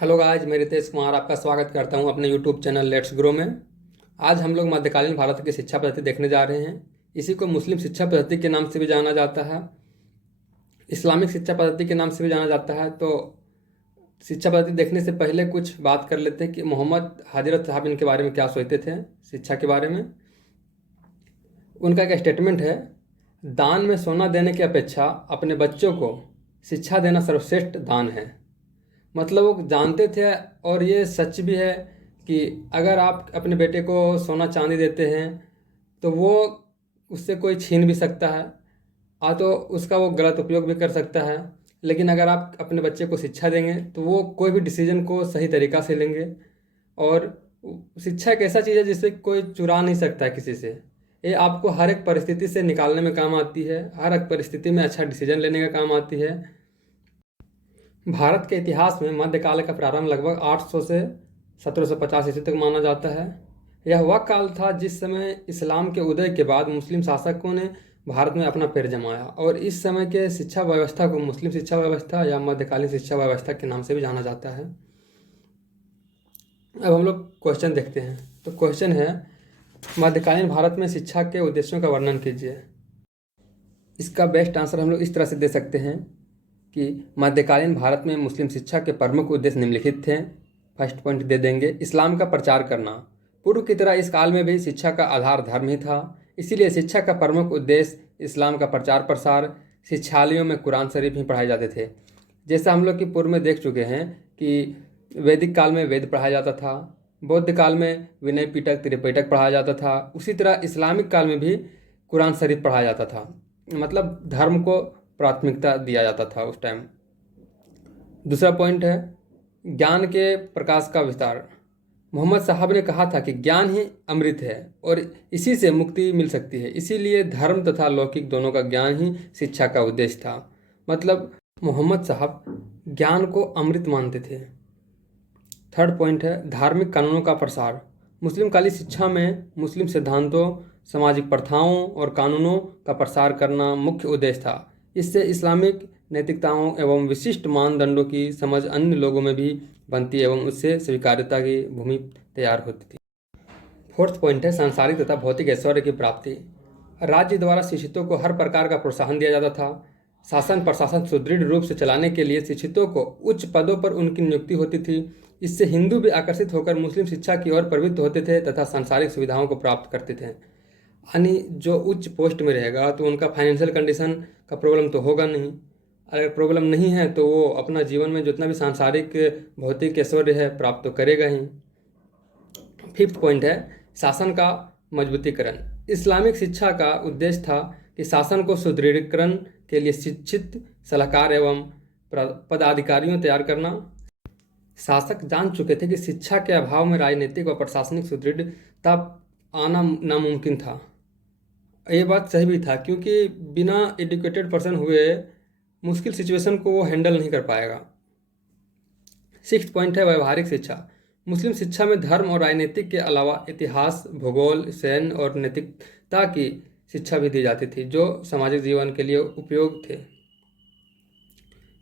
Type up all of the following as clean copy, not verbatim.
Hello guys, मैं रितेश कुमार आपका स्वागत करता हूं अपने यूट्यूब चैनल लेट्स ग्रो में। आज हम लोग मध्यकालीन भारत की शिक्षा पद्धति देखने जा रहे हैं। इसी को मुस्लिम शिक्षा पद्धति के नाम से भी जाना जाता है, इस्लामिक शिक्षा पद्धति के नाम से भी जाना जाता है। तो शिक्षा पद्धति देखने से पहले कुछ बात कर लेते हैं कि मोहम्मद हजरत साहब इनके बारे में क्या सोचते थे शिक्षा के बारे में। उनका एक स्टेटमेंट है, दान में सोना देने की अपेक्षा अपने बच्चों को शिक्षा देना सर्वश्रेष्ठ दान है। मतलब वो जानते थे और ये सच भी है कि अगर आप अपने बेटे को सोना चांदी देते हैं तो वो उससे कोई छीन भी सकता है, तो उसका वो गलत उपयोग भी कर सकता है। लेकिन अगर आप अपने बच्चे को शिक्षा देंगे तो वो कोई भी डिसीजन को सही तरीक़ा से लेंगे। और शिक्षा एक ऐसा चीज़ है जिससे कोई चुरा नहीं सकता है किसी से। ये आपको हर एक परिस्थिति से निकालने में काम आती है, हर एक परिस्थिति में अच्छा डिसीजन लेने का काम आती है। भारत के इतिहास में मध्यकाल का प्रारंभ लगभग 800 से 1750 ईस्वी तक माना जाता है। यह वह काल था जिस समय इस्लाम के उदय के बाद मुस्लिम शासकों ने भारत में अपना पैर जमाया, और इस समय के शिक्षा व्यवस्था को मुस्लिम शिक्षा व्यवस्था या मध्यकालीन शिक्षा व्यवस्था के नाम से भी जाना जाता है। अब हम लोग क्वेश्चन देखते हैं। तो क्वेश्चन है, मध्यकालीन भारत में शिक्षा के उद्देश्यों का वर्णन कीजिए। इसका बेस्ट आंसर हम लोग इस तरह से दे सकते हैं कि मध्यकालीन भारत में मुस्लिम शिक्षा के प्रमुख उद्देश्य निम्नलिखित थे। फर्स्ट पॉइंट दे देंगे, इस्लाम का प्रचार करना। पूर्व की तरह इस काल में भी शिक्षा का आधार धर्म ही था, इसीलिए शिक्षा का प्रमुख उद्देश्य इस्लाम का प्रचार प्रसार। शिक्षालयों में कुरान शरीफ ही पढ़ाए जाते थे। जैसा हम लोग की पूर्व में देख चुके हैं कि वैदिक काल में वेद पढ़ाया जाता था, बौद्ध काल में विनय पिटक त्रिपिटक पढ़ाया जाता था, उसी तरह इस्लामिक काल में भी कुरान शरीफ पढ़ाया जाता था। मतलब धर्म को प्राथमिकता दिया जाता था उस टाइम। दूसरा पॉइंट है, ज्ञान के प्रकाश का विस्तार। मोहम्मद साहब ने कहा था कि ज्ञान ही अमृत है और इसी से मुक्ति मिल सकती है, इसीलिए धर्म तथा लौकिक दोनों का ज्ञान ही शिक्षा का उद्देश्य था। मतलब मोहम्मद साहब ज्ञान को अमृत मानते थे। थर्ड पॉइंट है, धार्मिक कानूनों का प्रसार। मुस्लिम कालीन शिक्षा में मुस्लिम सिद्धांतों, सामाजिक प्रथाओं और कानूनों का प्रसार करना मुख्य उद्देश्य था। इससे इस्लामिक नैतिकताओं एवं विशिष्ट मानदंडों की समझ अन्य लोगों में भी बनती एवं उससे स्वीकार्यता की भूमि तैयार होती थी। फोर्थ पॉइंट है, सांसारिक तथा भौतिक ऐश्वर्य की प्राप्ति। राज्य द्वारा शिक्षितों को हर प्रकार का प्रोत्साहन दिया जाता था। शासन प्रशासन सुदृढ़ रूप से चलाने के लिए शिक्षितों को उच्च पदों पर उनकी नियुक्ति होती थी। इससे हिंदू भी आकर्षित होकर मुस्लिम शिक्षा की ओर प्रवृत्त होते थे तथा सांसारिक सुविधाओं को प्राप्त करते थे। यानी जो उच्च पोस्ट में रहेगा तो उनका फाइनेंशियल कंडीशन का प्रॉब्लम तो होगा नहीं। अगर प्रॉब्लम नहीं है तो वो अपना जीवन में जितना भी सांसारिक भौतिक ऐश्वर्य है प्राप्त तो करेगा ही। फिफ्थ पॉइंट है, शासन का मजबूतीकरण। इस्लामिक शिक्षा का उद्देश्य था कि शासन को सुदृढ़ीकरण के लिए शिक्षित सलाहकार एवं पदाधिकारियों तैयार करना। शासक जान चुके थे कि शिक्षा के अभाव में राजनीतिक व प्रशासनिक सुदृढ़ता आना नामुमकिन था। ये बात सही भी था, क्योंकि बिना एजुकेटेड पर्सन हुए मुश्किल सिचुएशन को वो हैंडल नहीं कर पाएगा। सिक्स्थ पॉइंट है, व्यवहारिक शिक्षा। मुस्लिम शिक्षा में धर्म और राजनीतिक के अलावा इतिहास, भूगोल, सैन्य और नैतिकता की शिक्षा भी दी जाती थी, जो सामाजिक जीवन के लिए उपयोग थे।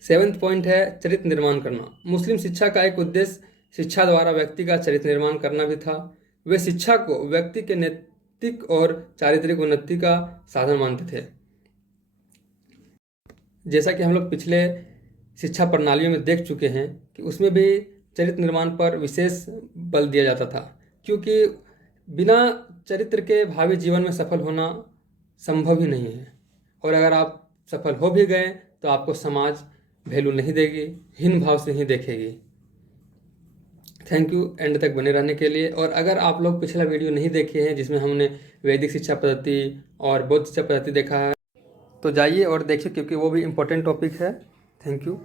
सेवेंथ पॉइंट है, चरित्र निर्माण करना। मुस्लिम शिक्षा का एक उद्देश्य शिक्षा द्वारा व्यक्ति का चरित्र निर्माण करना भी था। वे शिक्षा को व्यक्ति के नैतिक और चारित्रिक उन्नति का साधन मानते थे। जैसा कि हम लोग पिछले शिक्षा प्रणालियों में देख चुके हैं कि उसमें भी चरित्र निर्माण पर विशेष बल दिया जाता था, क्योंकि बिना चरित्र के भावी जीवन में सफल होना संभव ही नहीं है। और अगर आप सफल हो भी गए तो आपको समाज वैल्यू नहीं देगी, हीन भाव से ही देखेगी। थैंक यू एंड तक बने रहने के लिए। और अगर आप लोग पिछला वीडियो नहीं देखे हैं जिसमें हमने वैदिक शिक्षा पद्धति और बौद्ध शिक्षा पद्धति देखा है तो जाइए और देखिए, क्योंकि वो भी इम्पोर्टेंट टॉपिक है। Thank you.